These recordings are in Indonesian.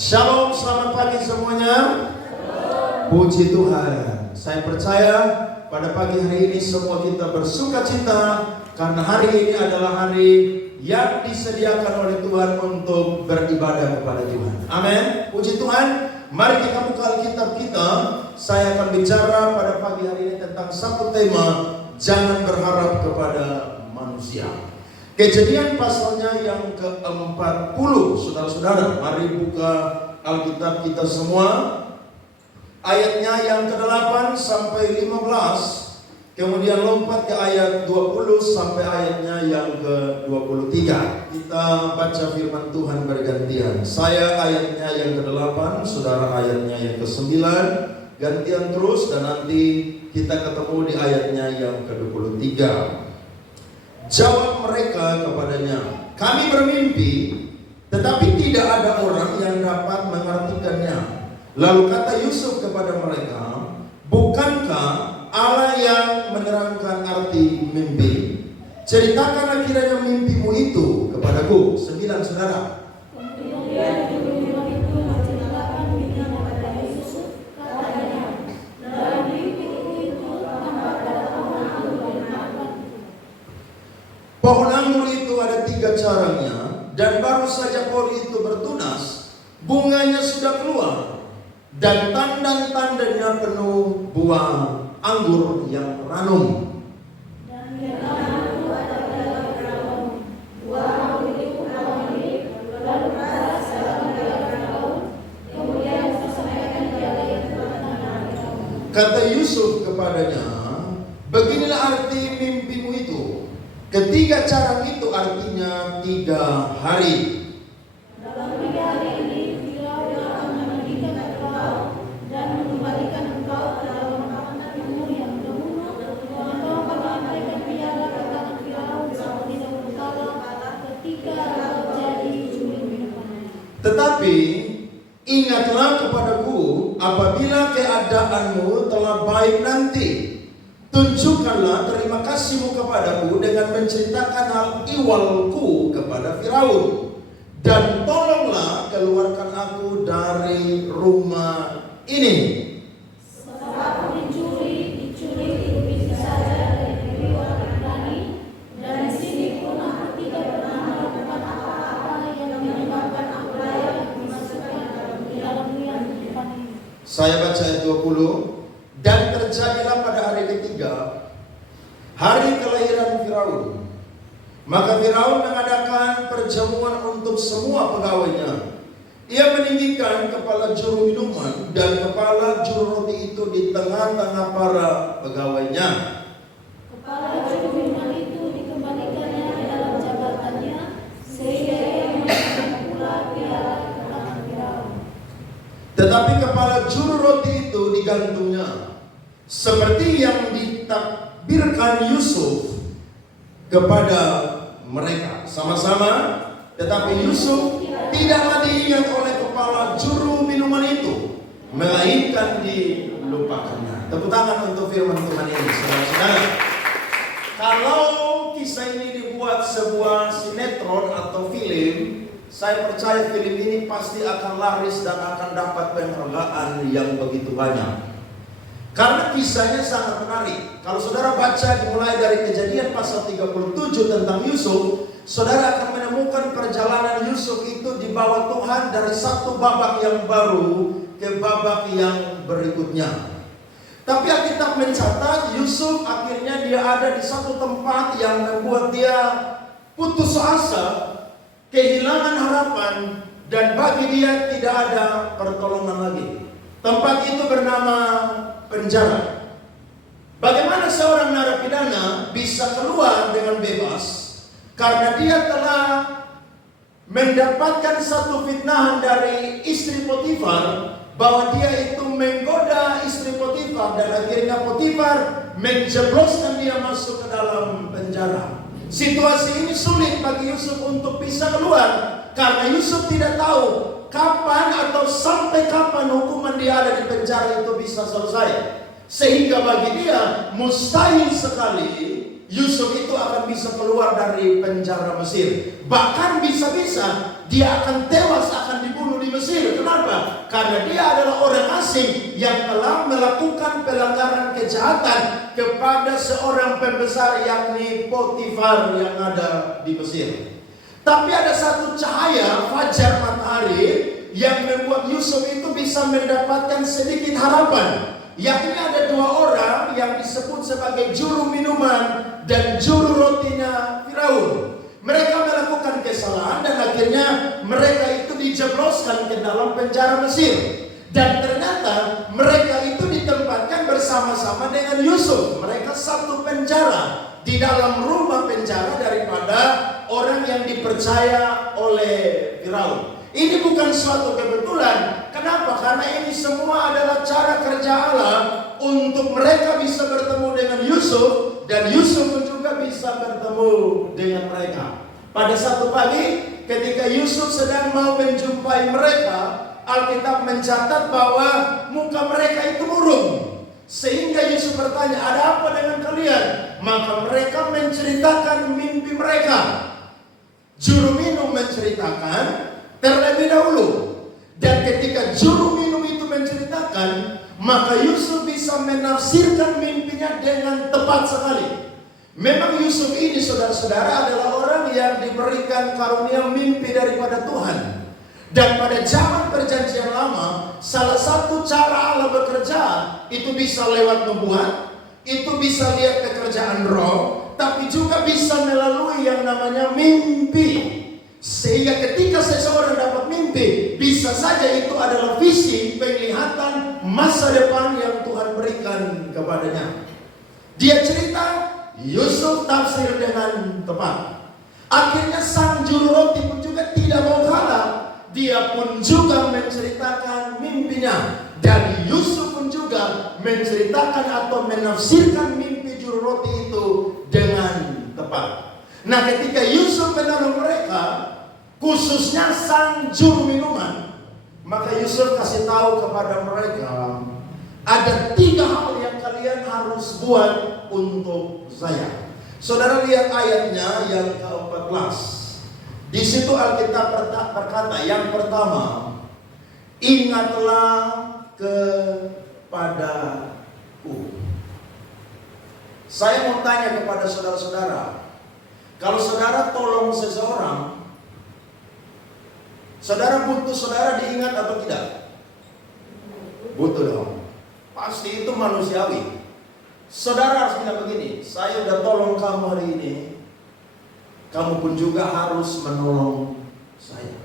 Shalom, selamat pagi semuanya. Puji Tuhan. Saya percaya pada pagi hari ini semua kita bersuka cita karena hari ini adalah hari yang disediakan oleh Tuhan untuk beribadah kepada Tuhan. Amin. Puji Tuhan. Mari kita buka Alkitab kita. Saya akan bicara pada pagi hari ini tentang satu tema, jangan berharap kepada manusia. Kejadian pasalnya yang ke-40, saudara-saudara. Mari buka Alkitab kita semua. Ayatnya yang ke-8 sampai 15. Kemudian lompat ke ayat 20 sampai ayatnya yang ke-23. Kita baca firman Tuhan bergantian. Saya ayatnya yang ke-8, saudara ayatnya yang ke-9. Gantian terus dan nanti kita ketemu di ayatnya yang ke-23. Jawab mereka kepadanya, kami bermimpi, tetapi tidak ada orang yang dapat mengartikannya. Lalu kata Yusuf kepada mereka, bukankah Allah yang menerangkan arti mimpi? Ceritakanlah kiranya mimpimu itu kepadaku. 9 saudara. Kemudian juru itu menceritakan mimpinya kepada Yusuf, katanya, dalam mimpi itu tampak ada pohon anggur yang makan. Pohon anggur itu ada 3 carangnya, dan baru saja pohon itu bertunas, bunganya sudah keluar, dan tanda-tandanya penuh buah anggur yang ranum. Dan di dalam itu ada pedagang Firaun. Buah anggur itu awalnya, lalu keras dalam pedagang Firaun, kemudian disampaikan dia lagi kepada Firaun. Kata Yusuf kepadanya, beginilah arti mimpimu itu. Ketiga carang itu artinya 3 hari. Dalam 3 hari ini, Firaun akan memandikan engkau dan mengembalikan engkau ke dalam makananmu yang bermutu, dan engkau akan menyampaikan piala ke tangan Firaun seperti dahulu kala ketika engkau jadi juru minuman. Tetapi ingatlah kepadaku apabila keadaanmu telah baik nanti. Tunjukkanlah terima kasihmu kepadaku dengan menceritakan hal iwalku kepada Firaun. Dan tolonglah keluarkan aku dari rumah ini. Sebab aku dicuri itu bisa saja dari diri orang berani, dan di sini pun aku tidak pernah melakukan apa-apa yang menyebabkan aku layak dimasukkan di dalam yang depan ini. Saya baca ayat 20. Dan terjadilah pada hari ketiga, hari kelahiran Firaun. Maka Firaun mengadakan perjamuan untuk semua pegawainya. Ia meninggikan kepala juru minuman dan kepala juru roti itu di tengah-tengah para pegawainya. Kepala juru minuman itu dikembalikannya ke dalam jabatannya, sehingga ia menyerahkan pula piala ke tangan Firaun. Tetapi kepala juru roti itu digantungnya, seperti yang ditakbirkan Yusuf kepada mereka sama-sama. Tetapi Yusuf tidaklah diingat oleh kepala juru minuman itu, melainkan dilupakannya. Tepuk tangan untuk firman Tuhan ini, saudara-saudara. Kalau kisah ini dibuat sebuah sinetron atau film, saya percaya film ini pasti akan laris dan akan dapat penghargaan yang begitu banyak. Karena kisahnya sangat menarik. Kalau saudara baca dimulai dari Kejadian pasal 37 tentang Yusuf, saudara akan menemukan perjalanan Yusuf itu dibawa Tuhan dari satu babak yang baru ke babak yang berikutnya. Tapi Alkitab mencatat Yusuf akhirnya dia ada di satu tempat yang membuat dia putus asa, kehilangan harapan, dan bagi dia tidak ada pertolongan lagi. Tempat itu bernama penjara. Bagaimana seorang narapidana bisa keluar dengan bebas? Karena dia telah mendapatkan satu fitnahan dari istri Potifar, bahwa dia itu menggoda istri Potifar, dan akhirnya Potifar menjebloskan dia masuk ke dalam penjara. Situasi ini sulit bagi Yusuf untuk bisa keluar, karena Yusuf tidak tahu kapan atau sampai kapan hukuman dia ada di penjara itu bisa selesai. Sehingga bagi dia mustahil sekali Yusuf itu akan bisa keluar dari penjara Mesir. Bahkan bisa-bisa dia akan tewas, akan dibunuh di Mesir. Kenapa? karena dia adalah orang asing yang telah melakukan pelanggaran kejahatan kepada seorang pembesar yakni Potifar yang ada di Mesir. Tapi ada satu cahaya fajar matahari yang membuat Yusuf itu bisa mendapatkan sedikit harapan. Yakni ada dua orang yang disebut sebagai juru minuman dan juru rotinya Firaun. Mereka melakukan kesalahan dan akhirnya mereka itu dijebloskan ke dalam penjara Mesir. Dan ternyata mereka itu ditempatkan bersama-sama dengan Yusuf. Mereka satu penjara, di dalam rumah penjara daripada orang yang dipercaya oleh Firaun. Ini bukan suatu kebetulan. Kenapa? Karena ini semua adalah cara kerja Allah untuk mereka bisa bertemu dengan Yusuf, dan Yusuf pun juga bisa bertemu dengan mereka. Pada satu pagi ketika Yusuf sedang mau menjumpai mereka, Alkitab mencatat bahwa muka mereka itu murung. Sehingga Yusuf bertanya, ada apa dengan kalian? Maka mereka menceritakan mimpi mereka. Juru minum menceritakan terlebih dahulu. Dan ketika juru minum itu menceritakan, maka Yusuf bisa menafsirkan mimpinya dengan tepat sekali. Memang Yusuf ini, saudara-saudara, adalah orang yang diberikan karunia mimpi daripada Tuhan. Dan pada zaman perjanjian lama, salah satu cara Allah bekerja itu bisa lewat nubuat, itu bisa lihat pekerjaan roh, tapi juga bisa melalui yang namanya mimpi. Sehingga ketika seseorang dapat mimpi, bisa saja itu adalah visi, penglihatan masa depan yang Tuhan berikan kepadanya. Dia cerita, Yusuf tafsir dengan tepat. Akhirnya sang juru roti pun juga tidak mau kalah. Dia pun juga menceritakan mimpinya. Dan Yusuf pun juga menceritakan atau menafsirkan mimpi juru roti itu dengan tepat. Nah, ketika Yusuf menolong mereka, khususnya sang juru minuman, maka Yusuf kasih tahu kepada mereka, ada 3 hal yang kalian harus buat untuk saya. Saudara lihat ayatnya yang ke-14. Di situ Alkitab berkata, yang pertama, ingatlah kepadaku. Saya mau tanya kepada saudara-saudara, kalau saudara tolong seseorang, saudara butuh saudara diingat atau tidak? Butuh dong. Pasti itu manusiawi. Saudara harus bilang begini, saya udah tolong kamu hari ini, kamu pun juga harus menolong saya.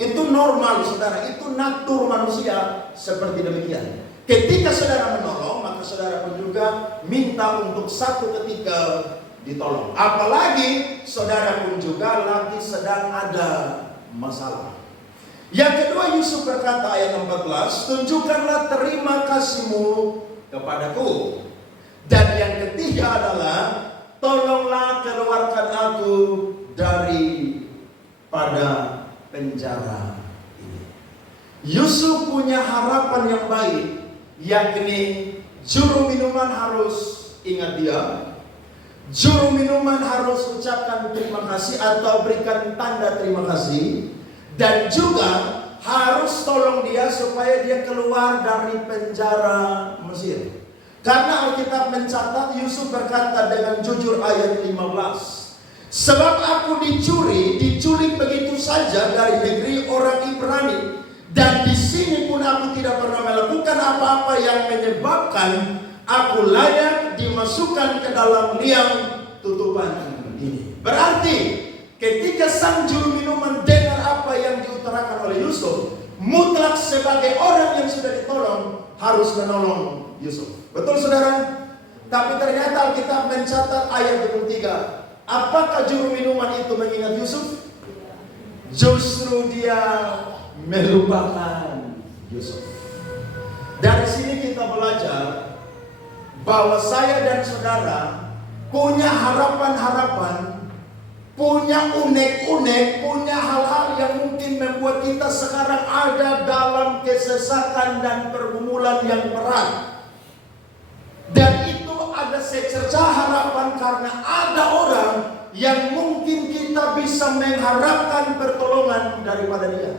Itu normal saudara, itu natur manusia seperti demikian. Ketika saudara menolong, maka saudara pun juga minta untuk satu ketika ditolong. Apalagi saudara pun juga lagi sedang ada masalah. Yang kedua, Yusuf berkata ayat 14, tunjukkanlah terima kasihmu kepadaku. Dan yang ketiga adalah, tolonglah keluarkan aku daripada penjara ini. Yusuf punya harapan yang baik, yakni juru minuman harus ingat dia. Juru minuman harus ucapkan terima kasih atau berikan tanda terima kasih. Dan juga harus tolong dia supaya dia keluar dari penjara Mesir. Karena Alkitab mencatat, Yusuf berkata dengan jujur ayat 15. Sebab aku diculik begitu saja dari negeri orang Ibrani. Dan di sini pun aku tidak pernah melakukan apa-apa yang menyebabkan aku layak dimasukkan ke dalam liang tutupan ini. Berarti ketika sang juru minuman dengar apa yang diutarakan oleh Yusuf, mutlak sebagai orang yang sudah ditolong harus menolong Yusuf. Betul saudara? Tapi ternyata Alkitab mencatat ayat 23. Apakah juru minuman itu mengingat Yusuf? Justru dia melupakan Yusuf. Dari sini kita belajar bahwa saya dan saudara punya harapan-harapan, punya unek-unek, punya hal-hal yang mungkin membuat kita sekarang ada dalam kesesakan dan pergumulan yang berat. Dan itu ada secercah harapan karena ada orang yang mungkin kita bisa mengharapkan pertolongan daripada dia.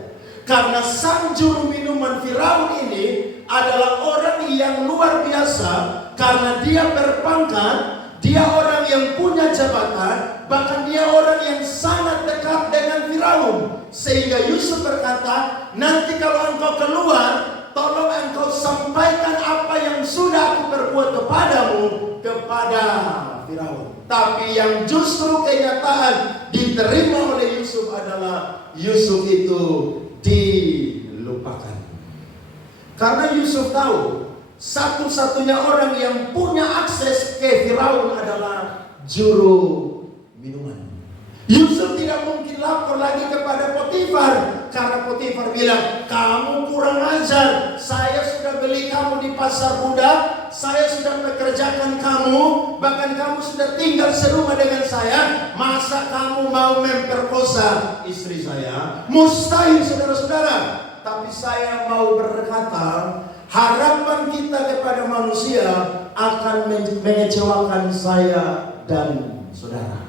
Karena sang juru minuman Firaun ini adalah orang yang luar biasa. Karena dia berpangkat, dia orang yang punya jabatan, bahkan dia orang yang sangat dekat dengan Firaun. Sehingga Yusuf berkata, nanti kalau engkau keluar, tolong engkau sampaikan apa yang sudah aku perbuat kepadamu kepada Firaun. Tapi yang justru kenyataan diterima oleh Yusuf adalah Yusuf itu dilupakan. Karena Yusuf tahu satu-satunya orang yang punya akses ke Firaun adalah juru minuman. Yusuf tidak mungkin lapor lagi kepada Potifar, karena Potifar bilang, kamu kurang ajar, saya sudah beli kamu di pasar budak, saya sudah pekerjakan kamu, bahkan kamu sudah tinggal serumah dengan saya, masa kamu mau memperkosa istri saya? Mustahil, saudara-saudara. Tapi saya mau berkata, harapan kita kepada manusia akan mengecewakan saya dan saudara.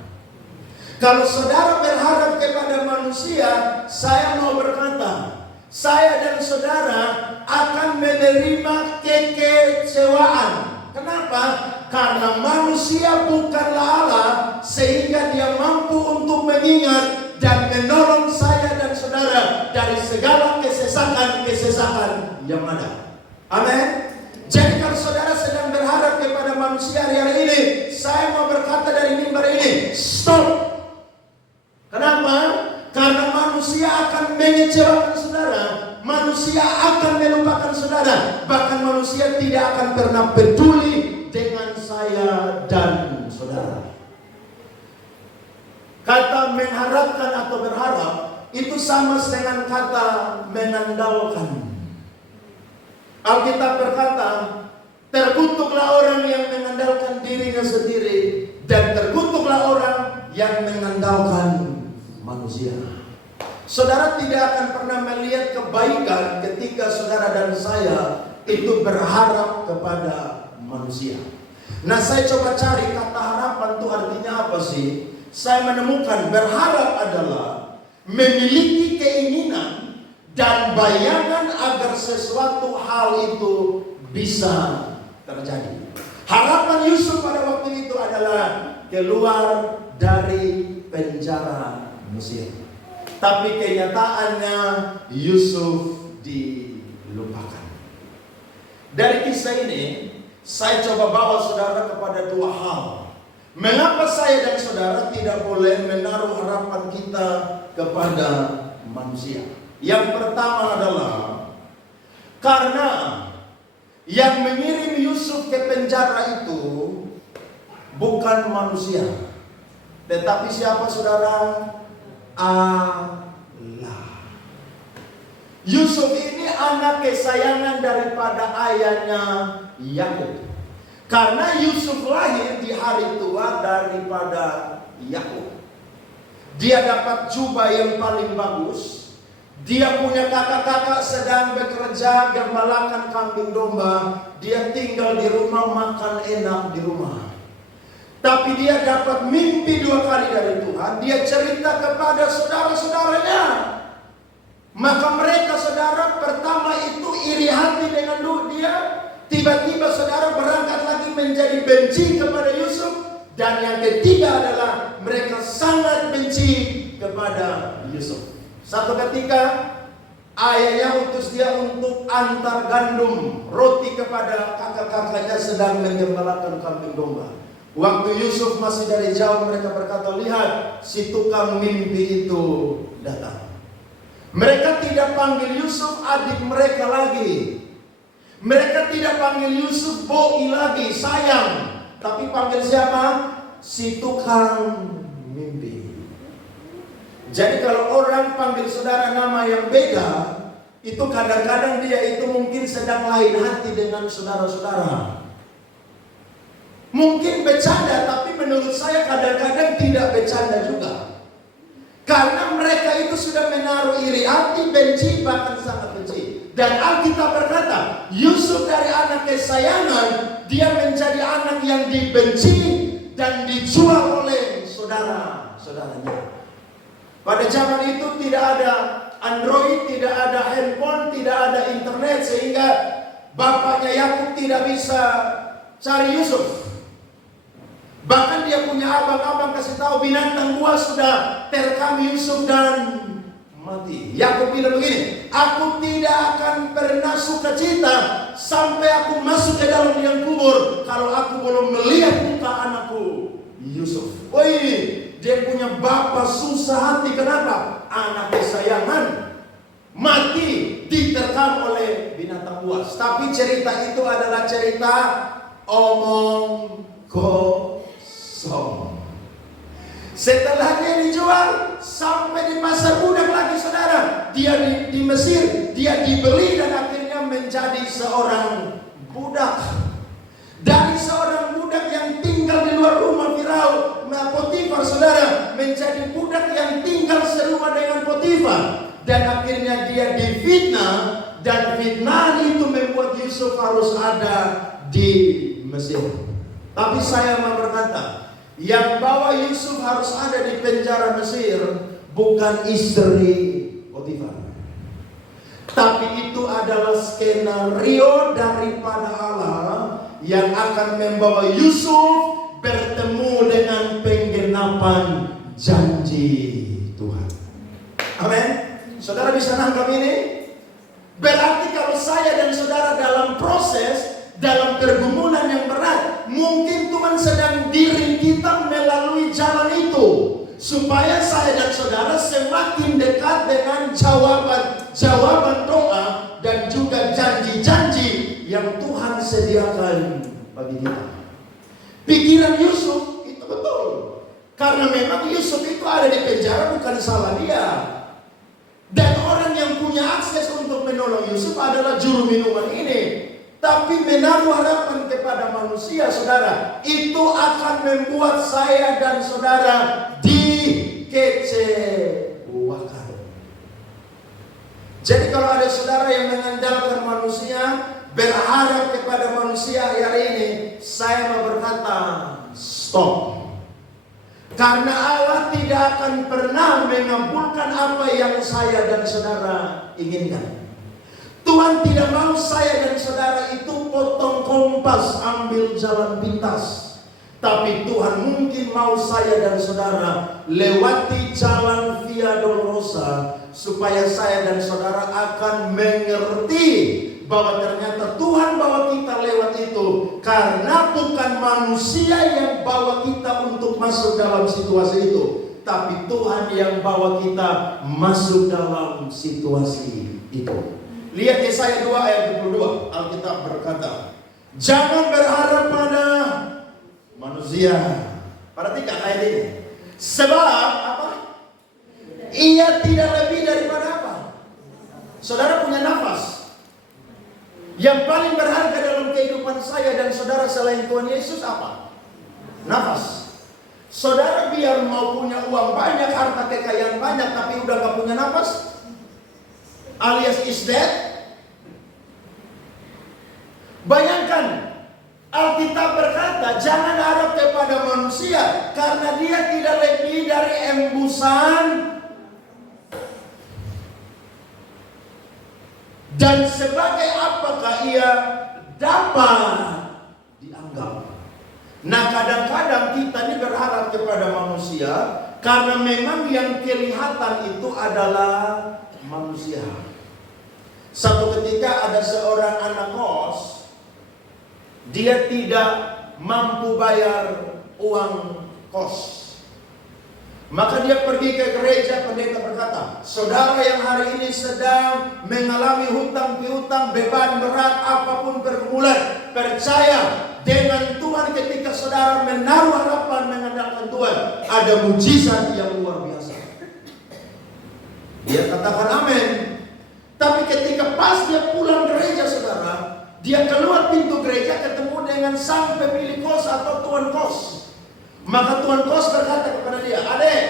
Kalau saudara berharap kepada manusia, saya mau berkata, saya dan saudara akan menerima kekecewaan. Kenapa? Karena manusia bukanlah Allah, sehingga dia mampu untuk mengingat dan menolong saya dan saudara dari segala kesesakan yang ada. Amin. Jadi kalau saudara sedang berharap kepada manusia hari ini, saya mau berkata dari mimbar ini, stop. Kenapa? Karena manusia akan mengecewakan saudara, manusia akan melupakan saudara, bahkan manusia tidak akan pernah peduli dengan saya dan saudara. Kata mengharapkan atau berharap itu sama dengan kata mengandalkan. Alkitab berkata, terkutuklah orang yang mengandalkan dirinya sendiri, dan terkutuklah orang yang mengandalkan manusia. Saudara tidak akan pernah melihat kebaikan ketika saudara dan saya itu berharap kepada manusia. Nah, saya coba cari kata harapan itu artinya apa sih? Saya menemukan berharap adalah memiliki keinginan dan bayangan agar sesuatu hal itu bisa terjadi. Harapan Yusuf pada waktu itu adalah keluar dari penjara Mesir. Tapi kenyataannya Yusuf dilupakan. Dari kisah ini saya coba bawa saudara kepada dua hal. Mengapa saya dan saudara tidak boleh menaruh harapan kita kepada manusia? Yang pertama adalah karena yang mengirim Yusuf ke penjara itu bukan manusia, tetapi siapa saudara? Allah. Yusuf ini anak kesayangan daripada ayahnya Yakub. Karena Yusuf lahir di hari tua daripada Yakub. Dia dapat jubah yang paling bagus. Dia punya kakak-kakak sedang bekerja gembalakan kambing domba. Dia tinggal di rumah, makan enak di rumah. Tapi dia dapat mimpi 2 kali dari Tuhan. Dia cerita kepada saudara-saudaranya. Maka mereka saudara pertama itu iri hati dengan dia. Tiba-tiba saudara berangkat lagi menjadi benci kepada Yusuf. Dan yang ketiga adalah mereka sangat benci kepada Yusuf. Satu ketika ayahnya utus dia untuk antar gandum roti kepada kakak-kakaknya sedang menggembalakan kambing domba. Waktu Yusuf masih dari jauh, mereka berkata, lihat si tukang mimpi itu datang. Mereka tidak panggil Yusuf adik mereka lagi. Mereka tidak panggil Yusuf boi lagi, sayang. Tapi panggil siapa? Si tukang mimpi. Jadi kalau orang panggil saudara nama yang beda, itu kadang-kadang dia itu mungkin sedang lain hati dengan saudara-saudara. Mungkin bercanda, tapi menurut saya kadang-kadang tidak bercanda juga. Karena mereka itu sudah menaruh iri hati, benci, bahkan sangat benci. Dan Alkitab berkata, Yusuf dari anak kesayangan, dia menjadi anak yang dibenci dan dijual oleh saudara-saudaranya. Pada zaman itu tidak ada Android, tidak ada handphone, tidak ada internet, sehingga bapaknya Yakub tidak bisa cari Yusuf. Bahkan dia punya abang-abang kasih tahu binatang buas sudah terekam Yusuf dan mati. Yakub bilang begini, aku tidak akan pernah sukacita sampai aku masuk ke dalam liang kubur kalau aku belum melihat muka anakku Yusuf. Woi, dia punya bapak susah hati. Kenapa? Anak kesayangan mati diterkam oleh binatang buas. Tapi cerita itu adalah cerita omong kosong. Setelah dia dijual sampai di pasar budak lagi, saudara, dia di Mesir, dia dibeli dan akhirnya menjadi seorang budak. Dari seorang budak yang tinggal di luar rumah Firaun, Potifar, saudara, menjadi budak yang tinggal serumah dengan Potifar. Dan akhirnya dia difitnah, dan fitnah itu membuat Yusuf harus ada di Mesir. Tapi saya mau berkata, yang bawa Yusuf harus ada di penjara Mesir bukan istri Potifar, tapi itu adalah skenario daripada Allah yang akan membawa Yusuf bertemu dengan penggenapan janji Tuhan. Amin. Saudara bisa nangkap ini? Berarti kalau saya dan saudara dalam proses, dalam pergumulan yang berat, mungkin Tuhan sedang diri kita melalui jalan itu, supaya saya dan saudara semakin dekat dengan jawaban doa dan juga janji-janji yang Tuhan sediakan bagi kita. Pikiran Yusuf itu betul, karena memang Yusuf itu ada di penjara bukan salah dia. Dan orang yang punya akses untuk menolong Yusuf adalah juru minuman ini. Tapi menaruh harapan kepada manusia, saudara, itu akan membuat saya dan saudara dikecewakan. Jadi kalau ada saudara yang mengandalkan manusia, berharap kepada manusia hari ini, saya mau berkata, stop. Karena Allah tidak akan pernah mengabulkan apa yang saya dan saudara inginkan. Tuhan tidak mau saya dan saudara itu potong kompas ambil jalan pintas. Tapi Tuhan mungkin mau saya dan saudara lewati jalan Via Dolorosa, supaya saya dan saudara akan mengerti bahwa ternyata Tuhan bawa kita lewat itu karena bukan manusia yang bawa kita untuk masuk dalam situasi itu, tapi Tuhan yang bawa kita masuk dalam situasi itu. Lihat Yesaya 2 ayat 22, Alkitab berkata, jangan berharap pada manusia. Perhatikan ayat ini. Sebab apa? Ia tidak lebih daripada apa? Saudara punya nafas. Yang paling berharga dalam kehidupan saya dan saudara selain Tuhan Yesus apa? Nafas. Saudara biar mau punya uang banyak, harta kekayaan banyak, tapi udah gak punya nafas, alias is dead. Bayangkan, Alkitab berkata jangan harap kepada manusia, karena dia tidak lebih dari embusan dan sebagai apakah ia dapat dianggap. Nah, kadang-kadang kita ini berharap kepada manusia karena memang yang kelihatan itu adalah manusia. Satu ketika ada seorang anak kos, dia tidak mampu bayar uang kos. Maka dia pergi ke gereja, pendeta berkata, saudara yang hari ini sedang mengalami hutang piutang, beban berat, apapun pergumulan, percaya dengan Tuhan ketika saudara menaruh harapan mengandalkan Tuhan, ada mujizat yang luar biasa. Dia katakan amin. Tapi ketika pas dia pulang gereja, saudara, dia keluar pintu gereja ketemu dengan sang pemilik kos atau tuan kos. Maka tuan kos berkata kepada dia, adek,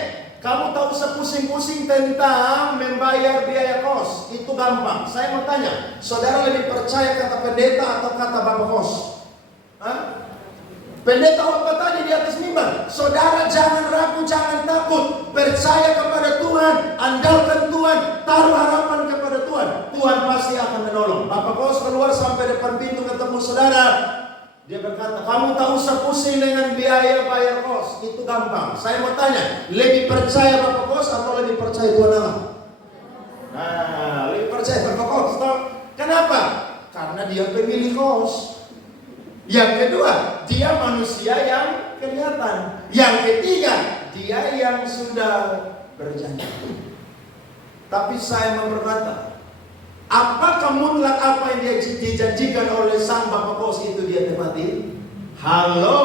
kamu tahu sepusing-pusing tentang membayar biaya kos, itu gampang. Saya mau tanya, saudara lebih percaya kata pendeta atau kata bapak kos? Hah? Pendeta khotbah tadi di atas mimbar, saudara jangan ragu, jangan takut, percaya kepada Tuhan, andalkan Tuhan, taruh harapan kepada Tuhan. Tuhan pasti akan menolong. Bapak Kos keluar sampai depan pintu ketemu saudara. Dia berkata, kamu tak usah pusing dengan biaya bayar kos, itu gampang. Saya mau tanya, lebih percaya Bapak Kos atau lebih percaya Tuhan Allah? Nah, lebih percaya Bapak Kos. Kenapa? Karena dia pemilik kos. Yang kedua, dia manusia yang kelihatan. Yang ketiga, dia yang sudah berjanji. Tapi saya mau berkata, apakah mutlak apa yang dijanjikan oleh sang Bapak Kos itu dia tepati? Halo,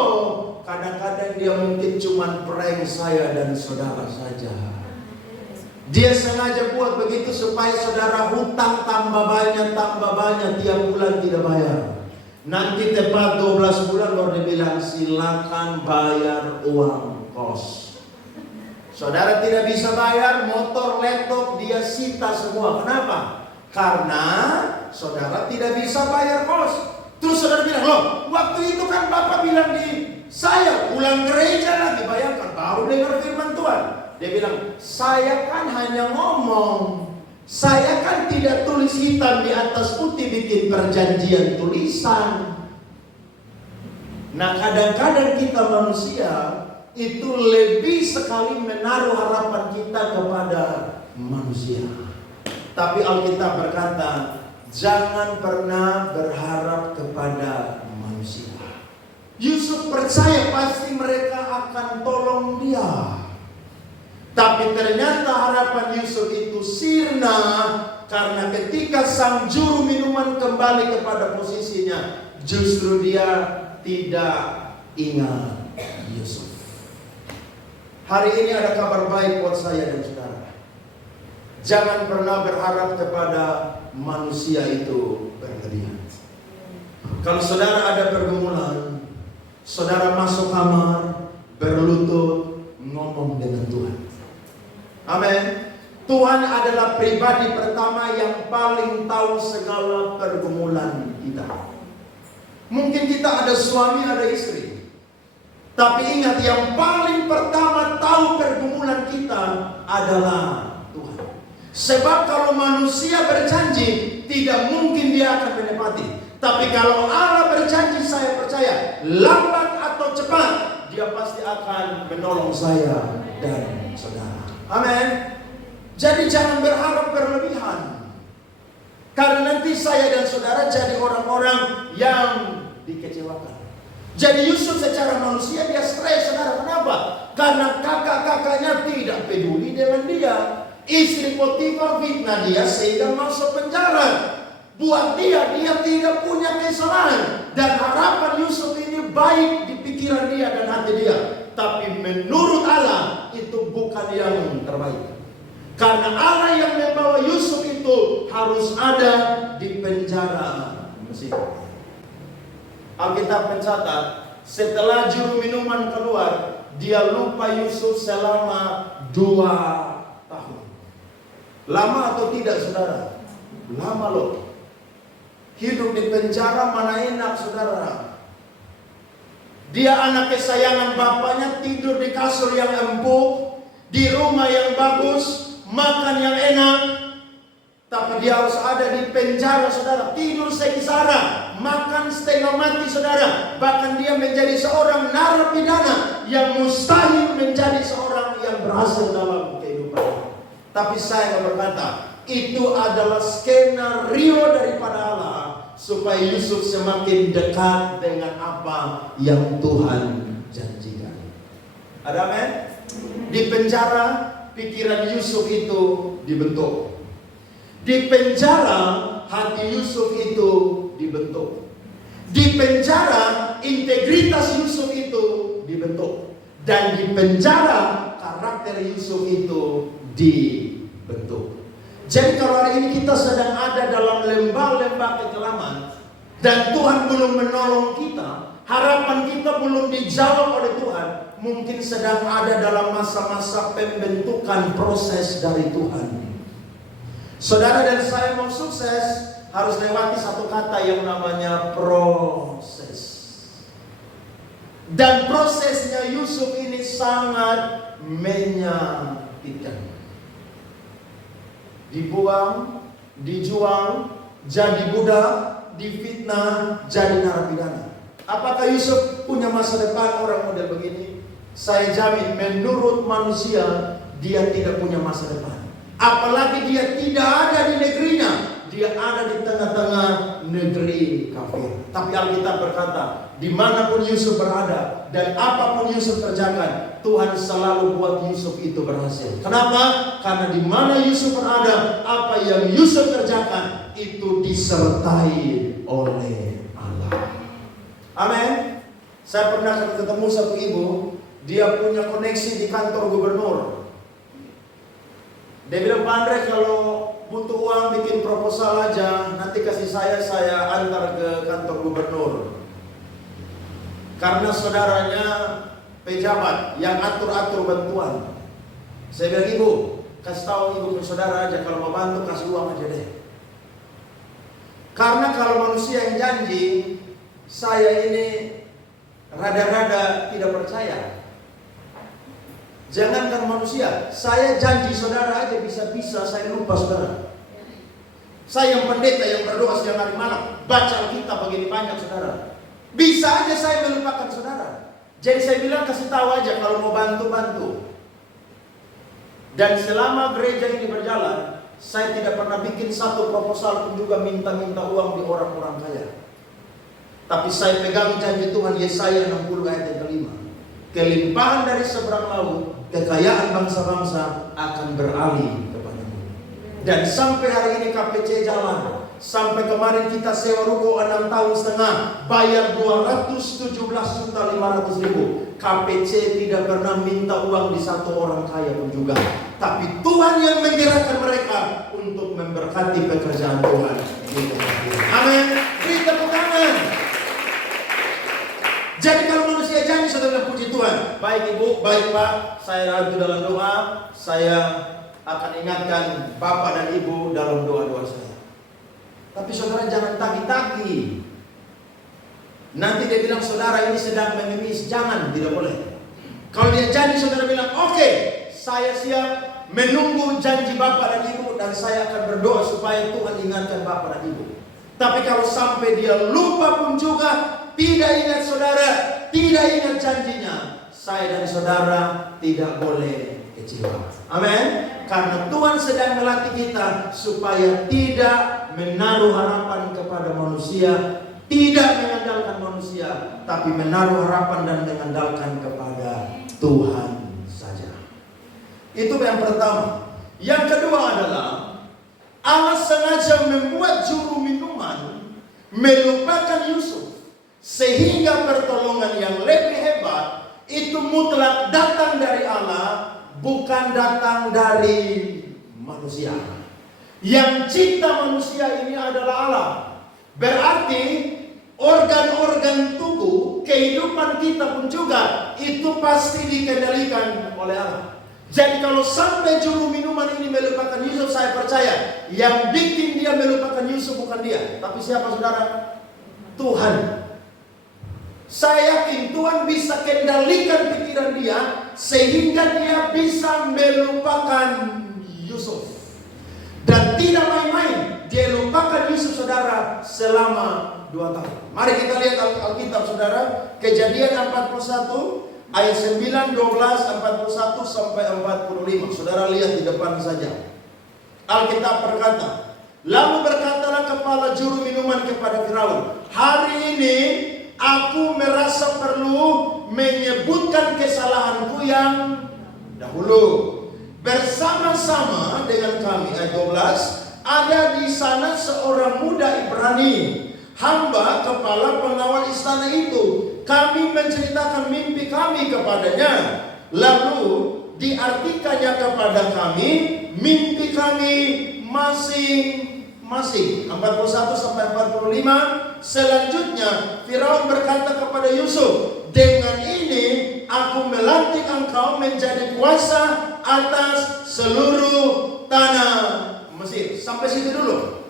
kadang-kadang dia mungkin cuma prank saya dan saudara saja. Dia sengaja buat begitu supaya saudara hutang tambah banyak tiap bulan tidak bayar. Nanti tepat 12 bulan baru dibilang silakan bayar uang kos. Saudara tidak bisa bayar, motor, laptop dia sita semua. Kenapa? Karena saudara tidak bisa bayar kos. Terus saudara bilang, loh waktu itu kan Bapak bilang di saya pulang gereja lagi, bayangkan baru dengar firman Tuhan. Dia bilang, saya kan hanya ngomong, saya kan tidak tulis hitam di atas putih bikin perjanjian tulisan. Nah kadang-kadang kita manusia itu lebih sekali menaruh harapan kita kepada manusia. Tapi Alkitab berkata, jangan pernah berharap kepada manusia. Yusuf percaya pasti mereka akan tolong dia. Tapi ternyata harapan Yusuf itu sirna karena ketika sang juru minuman kembali kepada posisinya, justru dia tidak ingat Yusuf. Hari ini ada kabar baik buat saya dan saudara. Jangan pernah berharap kepada manusia itu berlebihan. Kalau saudara ada pergumulan, saudara masuk kamar, berlutut, ngomong dengan Tuhan. Amin. Tuhan adalah pribadi pertama yang paling tahu segala pergumulan kita. Mungkin kita ada suami, ada istri. Tapi ingat, yang paling pertama tahu pergumulan kita adalah Tuhan. Sebab kalau manusia berjanji, tidak mungkin dia akan menepati. Tapi kalau Allah berjanji, saya percaya, lambat atau cepat, dia pasti akan menolong saya dan saudara. Amin. Jadi jangan berharap berlebihan. Karena nanti saya dan saudara jadi orang-orang yang dikecewakan. Jadi Yusuf secara manusia dia stres, saudara. Kenapa? Karena kakak-kakaknya tidak peduli dengan dia. Istri Potifar fitnah dia sehingga masuk penjara. Buat dia tidak punya kesalahan. Dan harapan Yusuf ini baik di pikiran dia dan hati dia. Tapi menurut Allah itu bukan yang terbaik. Karena Allah yang membawa Yusuf itu harus ada di penjara Mesir. Alkitab mencatat, setelah juru minuman keluar, dia lupa Yusuf selama 2 tahun. Lama atau tidak saudara? Lama loh. Hidup di penjara mana enak saudara. Dia anak kesayangan bapaknya, tidur di kasur yang empuk, di rumah yang bagus, makan yang enak. Tapi dia harus ada di penjara saudara, tidur sengsara, makan setengah mati saudara. Bahkan dia menjadi seorang narapidana yang mustahil menjadi seorang yang berhasil dalam kehidupan. Tapi saya berkata, itu adalah skenario daripada Allah supaya Yusuf semakin dekat dengan apa yang Tuhan janjikan. Ada amin? Di penjara pikiran Yusuf itu dibentuk. Di penjara hati Yusuf itu dibentuk. Di penjara integritas Yusuf itu dibentuk. Dan di penjara karakter Yusuf itu dibentuk. Jadi kalau hari ini kita sedang ada dalam lembah-lembah kekelaman dan Tuhan belum menolong kita, harapan kita belum dijawab oleh Tuhan, mungkin sedang ada dalam masa-masa pembentukan proses dari Tuhan. Saudara dan saya mau sukses harus lewati satu kata yang namanya proses. Dan prosesnya Yusuf ini sangat menyakitkan. Dibuang, dijual, jadi budak, difitnah, jadi narapidana. Apakah Yusuf punya masa depan orang model begini? Saya jamin menurut manusia dia tidak punya masa depan. Apalagi dia tidak ada di negerinya, dia ada di tengah-tengah negeri kafir. Tapi Alkitab berkata, dimanapun Yusuf berada dan apapun Yusuf kerjakan, Tuhan selalu buat Yusuf itu berhasil. Kenapa? Karena di mana Yusuf berada, apa yang Yusuf kerjakan itu disertai oleh Allah. Amin. Saya pernah ketemu satu ibu, dia punya koneksi di kantor gubernur. Dia bilang, Pak Andre, kalau butuh uang bikin proposal aja, nanti kasih saya antar ke kantor gubernur. Karena saudaranya pejabat yang atur-atur bantuan. Saya bilang, Ibu, kasih tahu ibu ke saudara aja, kalau mau bantu kasih uang aja deh. Karena kalau manusia yang janji, saya ini rada-rada tidak percaya. Jangankan manusia, saya janji saudara aja bisa-bisa saya lupa saudara. Saya yang pendeta yang berdoa siang hari malam, baca Alkitab begini banyak saudara. Bisa aja saya melupakan saudara. Jadi saya bilang kasih tahu aja kalau mau bantu-bantu. Dan selama gereja ini berjalan, saya tidak pernah bikin satu proposal pun juga minta-minta uang di orang-orang kaya. Tapi saya pegang janji Tuhan Yesaya 60 ayat yang kelima. Kelimpahan dari seberang laut, kekayaan bangsa-bangsa akan beralih kepadamu. Dan sampai hari ini KPC jalan. Sampai kemarin kita sewa ruko 6 tahun setengah, bayar 217.500.000. KPC tidak pernah minta uang di satu orang kaya pun juga. Tapi Tuhan yang menggerakkan mereka untuk memberkati pekerjaan Tuhan. Amin. Beri tepuk tangan. Jadi kalau manusia janji sudah bilang puji Tuhan. Baik Ibu, baik Pak, saya rajin dalam doa. Saya akan ingatkan Bapak dan Ibu dalam doa-doa saya. Tapi saudara jangan tagi-tagi. Nanti dia bilang saudara ini sedang mengemis. Jangan, tidak boleh. Kalau dia janji saudara bilang oke, saya siap menunggu janji Bapak dan Ibu. Dan saya akan berdoa supaya Tuhan ingatkan Bapak dan Ibu. Tapi kalau sampai dia lupa pun juga, tidak ingat saudara, tidak ingat janjinya, saya dan saudara tidak boleh kecewa. Amin. Karena Tuhan sedang melatih kita supaya tidak menaruh harapan kepada manusia, tidak mengandalkan manusia, tapi menaruh harapan dan mengandalkan kepada Tuhan saja. Itu yang pertama. Yang kedua adalah Allah sengaja membuat juru minuman melupakan Yusuf. Sehingga pertolongan yang lebih hebat itu mutlak datang dari Allah, bukan datang dari manusia. Yang cipta manusia ini adalah Allah. Berarti organ-organ tubuh, kehidupan kita pun juga itu pasti dikendalikan oleh Allah. Jadi kalau sampai juru minuman ini melupakan Yusuf, saya percaya yang bikin dia melupakan Yusuf bukan dia, tapi siapa saudara? Tuhan. Saya yakin Tuhan bisa kendalikan pikiran dia sehingga dia bisa melupakan Yusuf. Dan tidak main-main, dia lupakan Yusuf saudara selama 2 tahun. Mari kita lihat Alkitab saudara, Kejadian 41 ayat 9, 12, 41 sampai 45. Saudara lihat di depan saja. Alkitab berkata, lalu berkatalah kepala juru minuman kepada Firaun, hari ini aku merasa perlu menyebutkan kesalahanku yang dahulu. Bersama-sama dengan kami, ayat 12, ada di sana seorang muda Ibrani, hamba kepala pengawal istana itu. Kami menceritakan mimpi kami kepadanya, lalu diartikannya kepada kami mimpi kami masing-masing. 41 sampai 45. Selanjutnya Firaun berkata kepada Yusuf, dengan ini aku melantik engkau menjadi kuasa atas seluruh tanah Mesir. Sampai situ dulu.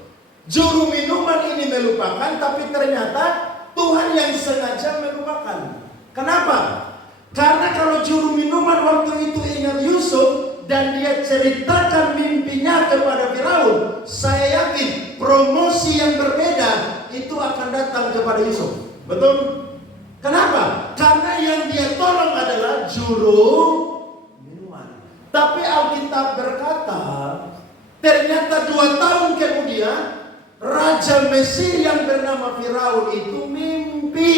Juru minuman ini melupakan, tapi ternyata Tuhan yang sengaja melupakan. Kenapa? Karena kalau juru minuman waktu itu ingat Yusuf dan dia ceritakan mimpinya kepada Firaun, saya yakin promosi yang berbeda itu akan datang kepada Yusuf. Betul? Kenapa? Karena yang dia tolong adalah juru minuman. Tapi Alkitab berkata, ternyata 2 tahun kemudian Raja Mesir yang bernama Firaun itu mimpi.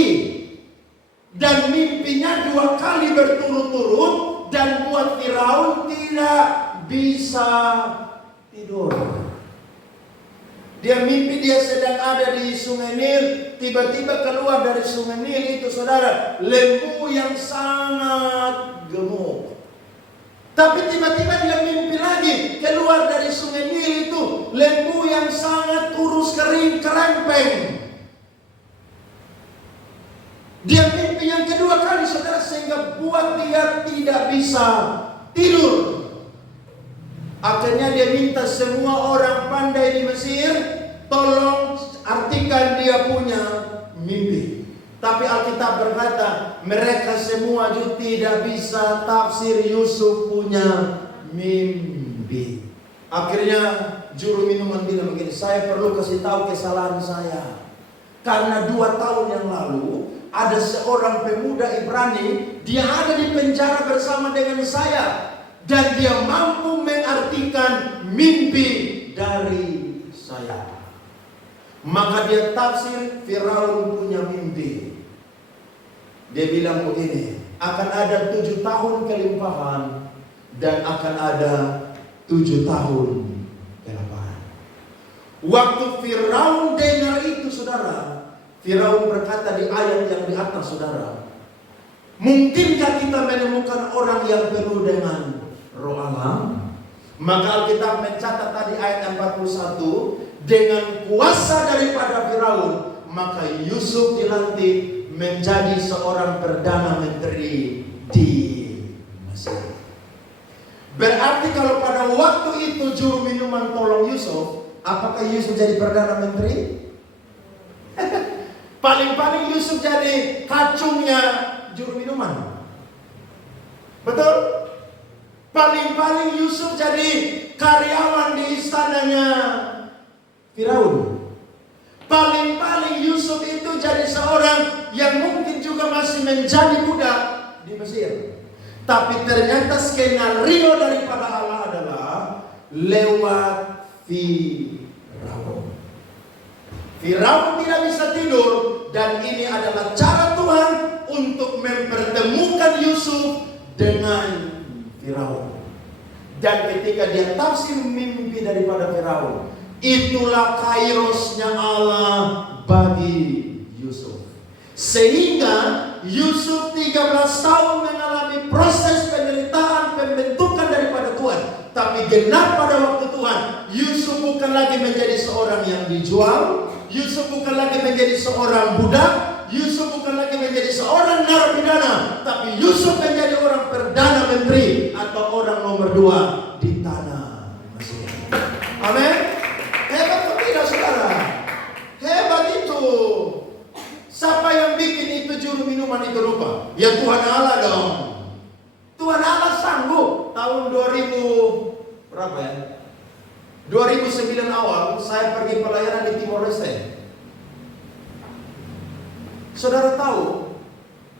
Dan mimpinya 2 kali berturut-turut dan buat Firaun tidak bisa tidur. Dia mimpi dia sedang ada di Sungai Nil, tiba-tiba keluar dari Sungai Nil itu saudara, lembu yang sangat gemuk. Tapi tiba-tiba dia mimpi lagi, keluar dari Sungai Nil itu lembu yang sangat kurus, kering, kerempeng. Dia mimpi yang kedua kali saudara, sehingga buat dia tidak bisa tidur. Akhirnya dia minta semua orang pandai di Mesir, tolong artikan dia punya mimpi. Tapi Alkitab berkata, mereka semua juga tidak bisa tafsir Yusuf punya mimpi. Akhirnya juru minuman bilang begini, saya perlu kasih tahu kesalahan saya. Karena 2 tahun yang lalu ada seorang pemuda Ibrani, dia ada di penjara bersama dengan saya. Dan dia mampu mengartikan mimpi dari saya. Maka dia tafsir Firaun punya mimpi. Dia bilang begini, akan ada 7 tahun kelimpahan dan akan ada 7 tahun kelaparan. Waktu Firaun dengar itu saudara, Firaun berkata di ayat yang di atas saudara, mungkinkah kita menemukan orang yang penuh dengan roh Allah? Maka Alkitab mencatat tadi ayat 41, dengan kuasa daripada Firaun, maka Yusuf dilantik menjadi seorang perdana menteri di Mesir. Berarti kalau pada waktu itu juru minuman tolong Yusuf, apakah Yusuf jadi perdana menteri? Paling-paling Yusuf jadi kacungnya juru minuman. Betul? Paling-paling Yusuf jadi karyawan di istananya Firaun. Paling-paling Yusuf itu jadi seorang yang mungkin juga masih menjadi budak di Mesir. Tapi ternyata skenario daripada Allah adalah lewat Firaun. Firaun tidak bisa tidur, dan ini adalah cara Tuhan untuk mempertemukan Yusuf dengan Firaun. Dan ketika dia tafsir mimpi daripada Firaun, itulah kairosnya Allah bagi Yusuf. Sehingga Yusuf 13 tahun mengalami proses penderitaan, pembentukan daripada Tuhan. Tapi genap pada waktu Tuhan, Yusuf bukan lagi menjadi seorang yang dijual, Yusuf bukan lagi menjadi seorang budak, Yusuf bukan lagi menjadi seorang narapidana, tapi Yusuf menjadi orang perdana menteri atau orang nomor 2 di tanah Mesir. Amin. Hebat atau tidak saudara? Hebat itu. Siapa yang bikin itu juru minuman itu lupa? Ya Tuhan Allah dong. Tuhan Allah sanggup. Tahun 2000 berapa ya? 2009 awal saya pergi pelayanan di Timor Leste. Saudara tahu,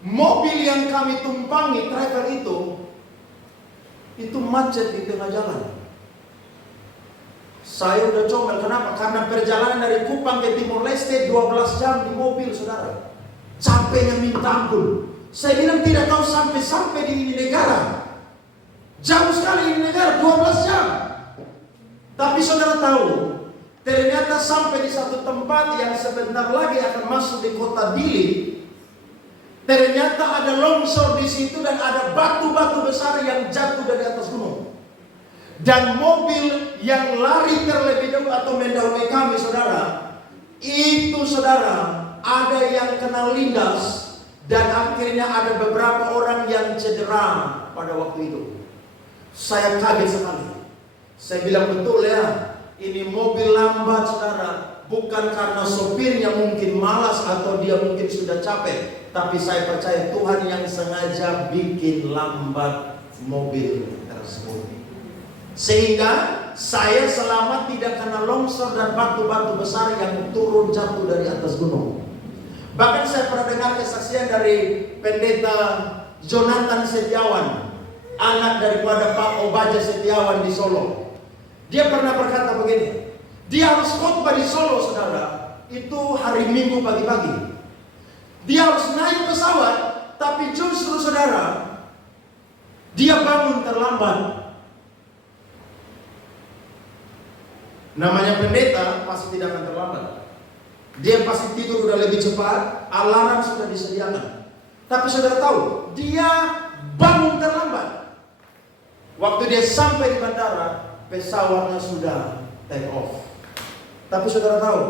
mobil yang kami tumpangi travel itu macet di tengah jalan. Saya udah comel, kenapa? Karena perjalanan dari Kupang ke Timor Leste 12 jam di mobil saudara. Sampainya minta ampun. Saya bilang tidak tahu sampai di ini negara. Jauh sekali ini negara, 12 jam. Tapi saudara tahu, ternyata sampai di satu tempat yang sebentar lagi akan masuk di kota Dili. Ternyata ada longsor di situ dan ada batu-batu besar yang jatuh dari atas gunung. Dan mobil yang lari terlebih dahulu atau mendahului kami saudara, itu saudara ada yang kena lindas dan akhirnya ada beberapa orang yang cedera pada waktu itu. Saya kaget sekali. Saya bilang betul ya, ini mobil lambat saudara, bukan karena sopirnya mungkin malas atau dia mungkin sudah capek, tapi saya percaya Tuhan yang sengaja bikin lambat mobil tersebut, sehingga saya selamat tidak karena longsor dan batu-batu besar yang turun jatuh dari atas gunung. Bahkan saya pernah dengar kesaksian dari pendeta Jonathan Setiawan, anak daripada Pak Obaja Setiawan di Solo. Dia pernah berkata begini, dia harus khotbah di Solo, saudara, itu hari Minggu pagi-pagi. Dia harus naik pesawat, tapi justru saudara, dia bangun terlambat. Namanya pendeta pasti tidak akan terlambat. Dia pasti tidur udah lebih cepat, alarm sudah disediakan. Tapi saudara tahu, dia bangun terlambat. Waktu dia sampai di bandara, pesawatnya sudah take off. Tapi saudara tahu,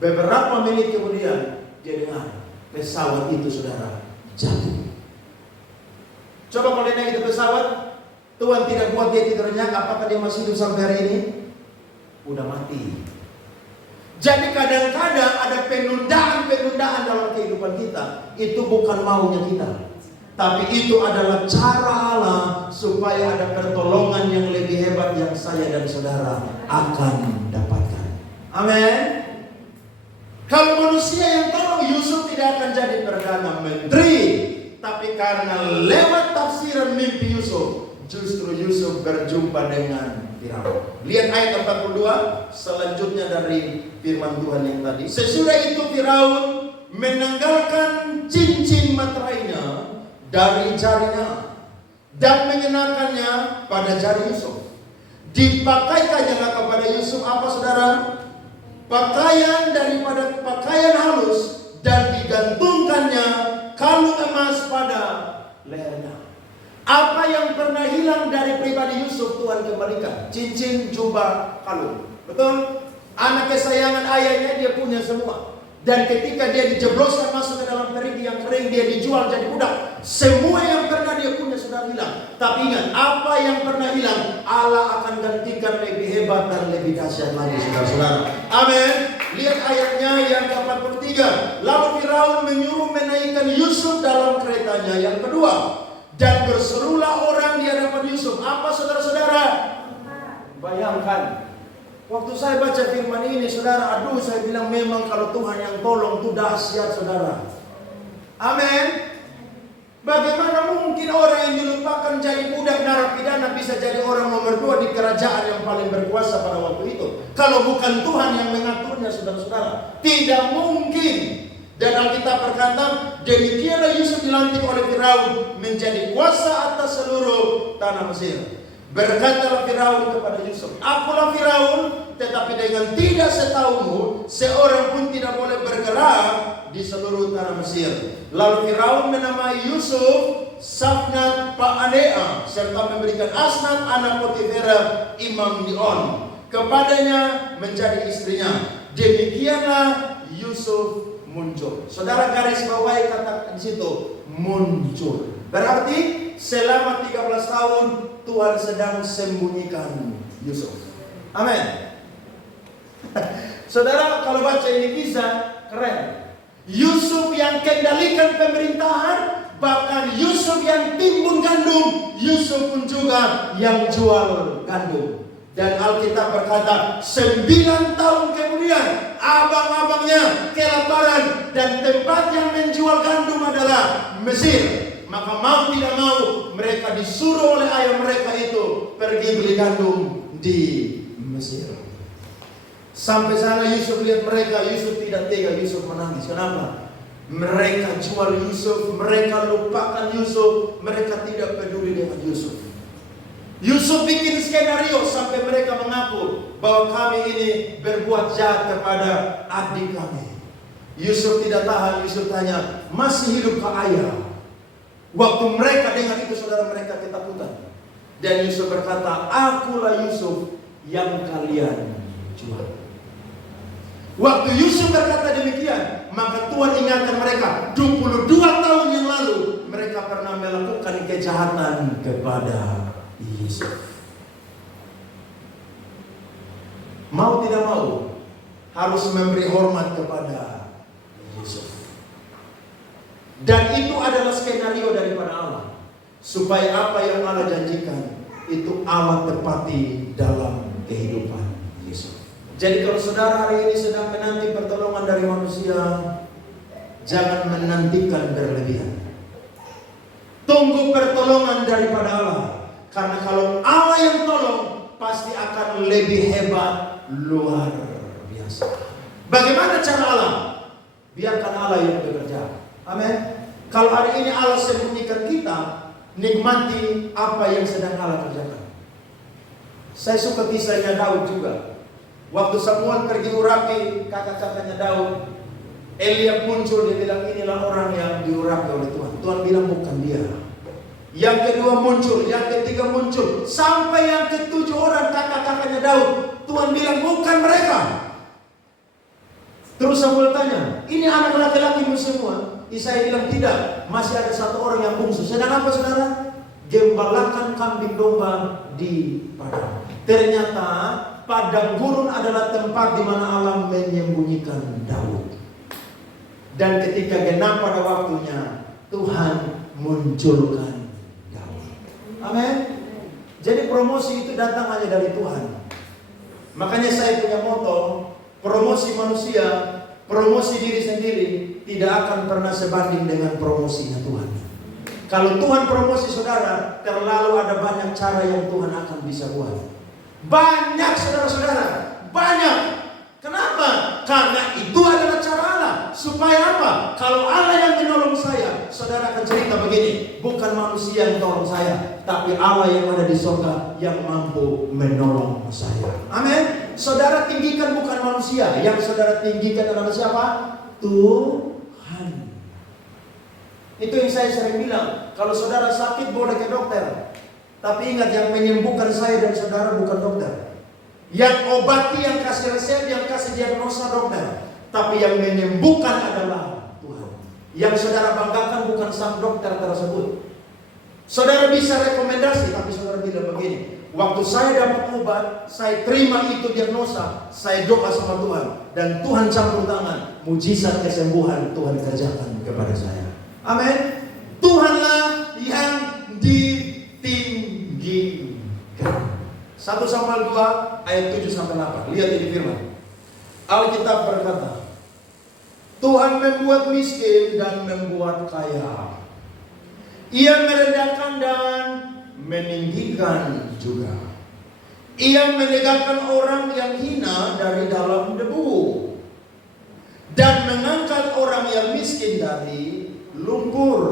beberapa menit kemudian dia dengar pesawat itu saudara jatuh. Coba kalau dia naik di pesawat, Tuhan tidak buat dia tidur nyenyak, apakah dia masih hidup sampai hari ini? Udah mati. Jadi kadang-kadang ada penundaan-penundaan dalam kehidupan kita. Itu bukan maunya kita, tapi itu adalah cara Allah supaya ada pertolongan yang lebih hebat yang saya dan saudara akan dapatkan. Amin. Kalau manusia yang tolong, Yusuf tidak akan jadi perdana menteri. Tapi karena lewat tafsiran mimpi Yusuf, justru Yusuf berjumpa dengan Firaun. Lihat ayat 42 selanjutnya dari firman Tuhan yang tadi. Sesudah itu Firaun menanggalkan cincin materainya dari jarinya dan mengenakannya pada jari Yusuf. Dipakaikannya kepada Yusuf apa saudara? Pakaian daripada pakaian halus, dan digantungkannya kalung emas pada lehernya. Apa yang pernah hilang dari pribadi Yusuf, Tuhan kembalikan. Cincin, jubah, kalung. Betul? Anak kesayangan ayahnya dia punya semua. Dan ketika dia dijebloskan masuk ke dalam perigi yang kering, dia dijual jadi budak. Semua yang pernah dia punya sudah hilang. Tapi ingat, apa yang pernah hilang, Allah akan gantikan lebih hebat dan lebih dahsyat lagi, saudara-saudara. Amin. Lihat ayatnya yang ke-43. Lalu Firaun menyuruh menaikkan Yusuf dalam keretanya yang kedua. Dan berserulah orang di hadapan Yusuf. Apa saudara-saudara? Bayangkan, waktu saya baca firman ini, saudara, aduh, saya bilang memang kalau Tuhan yang tolong itu dahsyat, saudara. Amin. Bagaimana mungkin orang yang dilupakan jadi budak narapidana bisa jadi orang nomor 2 di kerajaan yang paling berkuasa pada waktu itu? Kalau bukan Tuhan yang mengaturnya, saudara-saudara, tidak mungkin. Dan Alkitab berkata, demikianlah Yusuf dilantik oleh Firaun menjadi kuasa atas seluruh tanah Mesir. Berkatalah Firaun kepada Yusuf, akulah Firaun, tetapi dengan tidak setahumu, seorang pun tidak boleh bergerak di seluruh tanah Mesir. Lalu Firaun menamai Yusuf Safnat Pa'anea, serta memberikan Asnat anak Potifera imam di On kepadanya menjadi istrinya. Demikianlah Yusuf muncul. Saudara garis bawahi kata di situ, muncul. Berarti selama 13 tahun Tuhan sedang sembunyikan Yusuf. Amin. Saudara kalau baca ini kisah keren. Yusuf yang kendalikan pemerintahan, bahkan Yusuf yang timbun gandum, Yusuf pun juga yang jual gandum. Dan Alkitab berkata 9 tahun kemudian abang-abangnya kelaparan dan tempat yang menjual gandum adalah Mesir. Maka mau tidak mau mereka disuruh oleh ayah mereka itu pergi beli gandum di Mesir. Sampai sana Yusuf lihat mereka, Yusuf tidak tega, Yusuf menangis. Kenapa? Mereka jual Yusuf, mereka lupakan Yusuf, mereka tidak peduli dengan Yusuf. Yusuf bikin skenario sampai mereka mengaku bahwa kami ini berbuat jahat kepada adik kami. Yusuf tidak tahan, Yusuf tanya, masih hidupkah ayah? Waktu mereka dengar itu, saudara, mereka ketakutan. Dan Yusuf berkata, akulah Yusuf yang kalian jual. Waktu Yusuf berkata demikian, maka Tuhan ingatkan mereka, 22 tahun yang lalu mereka pernah melakukan kejahatan kepada Yusuf. Mau tidak mau, harus memberi hormat kepada Yusuf. Dan itu adalah skenario daripada Allah, supaya apa yang Allah janjikan itu Allah tepati dalam kehidupan Yusuf. Jadi kalau saudara hari ini sedang menanti pertolongan dari manusia, jangan menantikan berlebihan. Tunggu pertolongan daripada Allah. Karena kalau Allah yang tolong, pasti akan lebih hebat, luar biasa. Bagaimana cara Allah? Biarkan Allah yang bekerja. Amin. Kalau hari ini Allah sembunyikan kita, nikmati apa yang sedang Allah kerjakan. Saya suka kisahnya Daud juga. Waktu Samuel pergi urapi kakak-kakaknya Daud, Eliab muncul, dia bilang inilah orang yang diurapi oleh Tuhan. Tuhan bilang bukan dia. Yang kedua muncul, yang ketiga muncul, sampai yang ketujuh orang kakak-kakaknya Daud. Tuhan bilang bukan mereka. Terus Samuel tanya, ini anak laki-lakimu semua? Isai bilang tidak, masih ada satu orang yang bungsu. Sedang apa saudara? Gembalakan kambing domba di padang. Ternyata padang gurun adalah tempat di mana Allah menyembunyikan Daud. Dan ketika genap pada waktunya, Tuhan munculkan Daud. Amin. Jadi promosi itu datang hanya dari Tuhan. Makanya saya punya moto, promosi manusia, promosi diri sendiri tidak akan pernah sebanding dengan promosinya Tuhan. Kalau Tuhan promosi saudara, terlalu ada banyak cara yang Tuhan akan bisa buat. Banyak saudara-saudara, banyak. Kenapa? Karena itu adalah cara Allah. Supaya apa? Kalau Allah yang menolong saya, saudara akan cerita begini, bukan manusia yang tolong saya, tapi Allah yang ada di surga yang mampu menolong saya. Amin. Saudara tinggikan bukan manusia, yang saudara tinggikan adalah siapa? Tuhan. Itu yang saya sering bilang, kalau saudara sakit boleh ke dokter, tapi ingat yang menyembuhkan saya dan saudara bukan dokter. Yang obati, yang kasih resep, yang kasih diagnosa dokter, tapi yang menyembuhkan adalah Tuhan. Yang saudara banggakan bukan sang dokter tersebut. Saudara bisa rekomendasi, tapi saudara bilang begini, waktu saya dapat obat, saya terima itu diagnosa, saya doa sama Tuhan, dan Tuhan campur tangan, mujizat kesembuhan Tuhan kerjakan kepada saya. Amin. Tuhanlah yang ditinggikan. 1 Samuel 2 ayat 7 sampai 8. Lihat ini firman. Alkitab berkata, Tuhan membuat miskin dan membuat kaya. Ia merendahkan dan meninggikan juga. Ia menegakkan orang yang hina dari dalam debu, dan mengangkat orang yang miskin dari lumpur,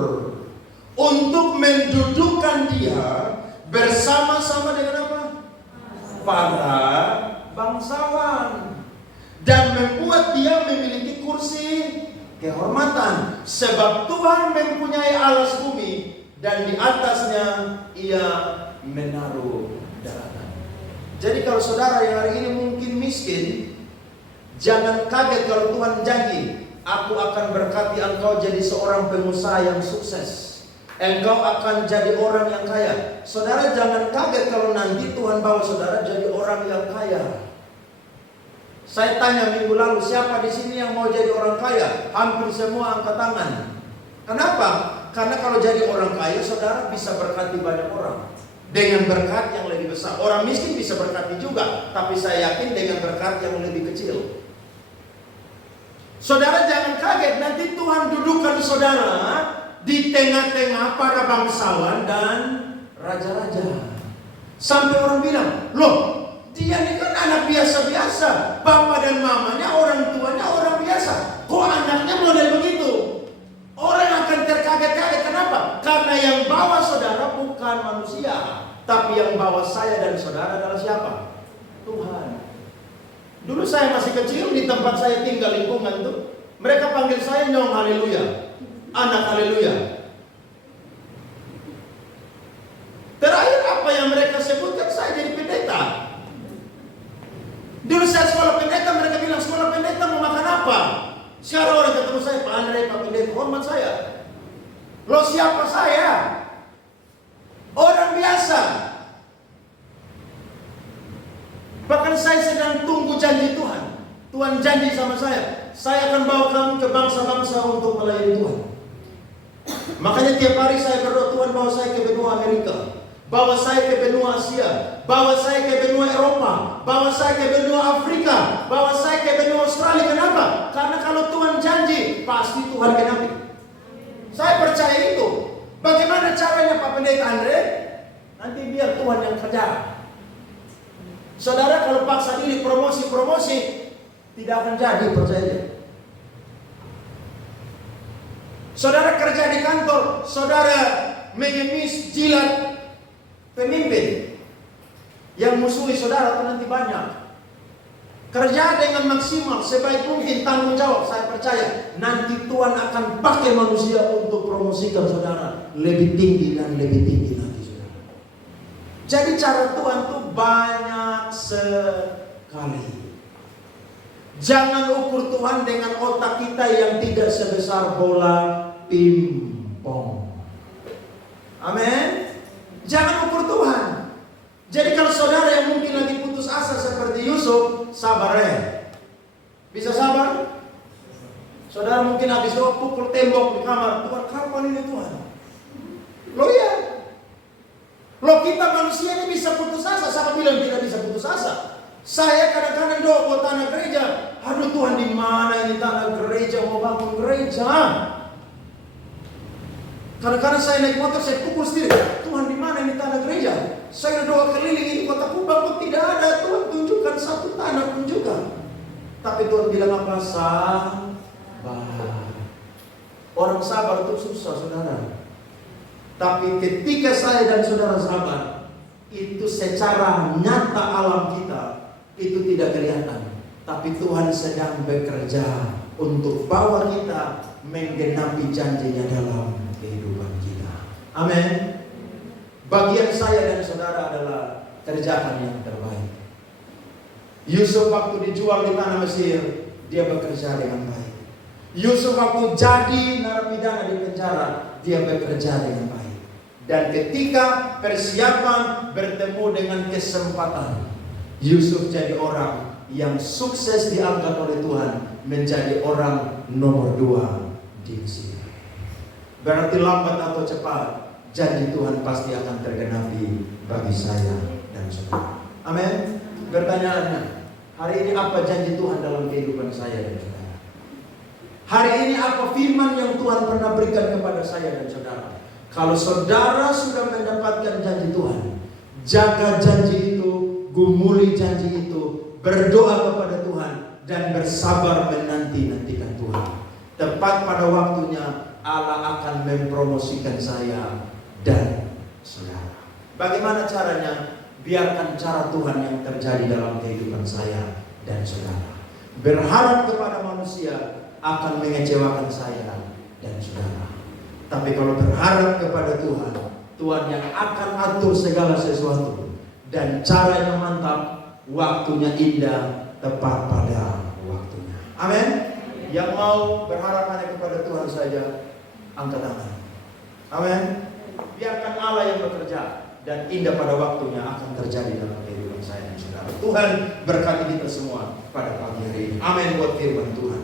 untuk mendudukkan dia bersama-sama dengan apa? Para bangsawan, dan membuat dia memiliki kursi kehormatan, sebab Tuhan mempunyai alas bumi dan di atasnya ia menaruh daratan. Jadi kalau saudara yang hari ini mungkin miskin, jangan kaget kalau Tuhan janji, aku akan berkati engkau jadi seorang pengusaha yang sukses. Engkau akan jadi orang yang kaya. Saudara jangan kaget kalau nanti Tuhan bawa saudara jadi orang yang kaya. Saya tanya minggu lalu, siapa di sini yang mau jadi orang kaya? Hampir semua angkat tangan. Kenapa? Karena kalau jadi orang kaya, saudara bisa berkati banyak orang dengan berkat yang lebih besar. Orang miskin bisa berkati juga, tapi saya yakin dengan berkat yang lebih kecil. Saudara jangan kaget, nanti Tuhan dudukkan saudara di tengah-tengah para bangsawan dan raja-raja. Sampai orang bilang, loh, dia ini kan anak biasa-biasa, bapak dan mamanya, orang tuanya orang biasa, kok anaknya model begitu? Orang akan terkaget-kaget. Kenapa? Karena yang bawa saudara bukan manusia, tapi yang bawa saya dan saudara adalah siapa? Tuhan. Dulu saya masih kecil, di tempat saya tinggal lingkungan tuh, mereka panggil saya Nyong Haleluya, anak Haleluya. Terakhir apa yang mereka sebutkan, saya jadi pendeta. Dulu saya sekolah pendeta, mereka bilang sekolah pendeta mau makan apa? Sekarang orang ketemu saya, Pak Andre, Pak Pendeta, hormat saya. Loh, siapa saya? Orang biasa. Bahkan saya sedang tunggu janji Tuhan. Tuhan janji sama saya akan bawa kamu ke bangsa-bangsa untuk melayani Tuhan. Makanya tiap hari saya berdoa, Tuhan bawa saya ke benua Amerika, bawa saya ke benua Asia, bawa saya ke benua Eropa, bawa saya ke benua Afrika, bawa saya ke benua Australia. Kenapa? Karena kalau Tuhan janji, pasti Tuhan genapi. Saya percaya itu. Bagaimana caranya Pak Pendeta Andre? Nanti biar Tuhan yang kerja. Saudara kalau paksa diri promosi, tidak akan jadi, percaya. Saudara kerja di kantor, saudara mengemis jilat pemimpin yang musuhi saudara itu nanti banyak. Kerja dengan maksimal, sebaik mungkin, tanggung jawab. Saya percaya nanti Tuhan akan pakai manusia untuk promosikan saudara lebih tinggi dan lebih tinggi lagi, saudara. Jadi cara Tuhan itu banyak sekali. Jangan ukur Tuhan dengan otak kita yang tidak sebesar bola pingpong. Amin. Jangan ukur Tuhan. Jadi kalau saudara yang mungkin lagi putus asa seperti Yusuf, sabar ya. Bisa sabar? Saudara mungkin habis doa pukul tembok di kamar, Tuhan kapan ini Tuhan? Loh ya. Loh kita manusia ini bisa putus asa. Siapa bilang tidak bisa putus asa? Saya kadang-kadang doa buat tanah gereja. Aduh Tuhan, di mana ini tanah gereja, mau bangun gereja? Kadang-kadang saya naik motor, saya pukul sendiri. Tuhan, di mana ini tanah gereja? Saya doa keliling ini kota Kubang, kok tidak ada. Tuhan tunjukkan satu tanah, tunjukkan. Tapi Tuhan bilang apa? Sabar. Orang sabar itu susah, saudara. Tapi ketika saya dan saudara sabar, itu secara nyata alam kita itu tidak kelihatan. Tapi Tuhan sedang bekerja untuk bawa kita menggenapi janjinya dalam kehidupan kita. Amin. Bagian saya dan saudara adalah kerjakan yang terbaik. Yusuf waktu dijual di tanah Mesir, dia bekerja dengan baik. Yusuf waktu jadi narapidana di penjara, dia bekerja dengan baik. Dan ketika persiapan bertemu dengan kesempatan, Yusuf jadi orang yang sukses diangkat oleh Tuhan menjadi orang nomor 2 di Mesir. Berarti lambat atau cepat, janji Tuhan pasti akan tergenapi bagi saya dan saudara. Amin. Pertanyaannya, hari ini apa janji Tuhan dalam kehidupan saya dan saudara? Hari ini apa firman yang Tuhan pernah berikan kepada saya dan saudara? Kalau saudara sudah mendapatkan janji Tuhan, jaga janji itu, gumuli janji itu, berdoa kepada Tuhan, dan bersabar menanti-nantikan Tuhan. Tepat pada waktunya Allah akan mempromosikan saya dan saudara. Bagaimana caranya? Biarkan cara Tuhan yang terjadi dalam kehidupan saya dan saudara. Berharap kepada manusia akan mengecewakan saya dan saudara. Tapi kalau berharap kepada Tuhan, Tuhan yang akan atur segala sesuatu, dan caranya mantap, waktunya indah, tepat pada waktunya. Amin. Yang mau berharap hanya kepada Tuhan saja, angkat tangan. Amin. Biarkan Allah yang bekerja, dan indah pada waktunya akan terjadi dalam kehidupan saya dan saudara. Tuhan berkati kita semua pada pagi hari ini. Amin buat firman Tuhan.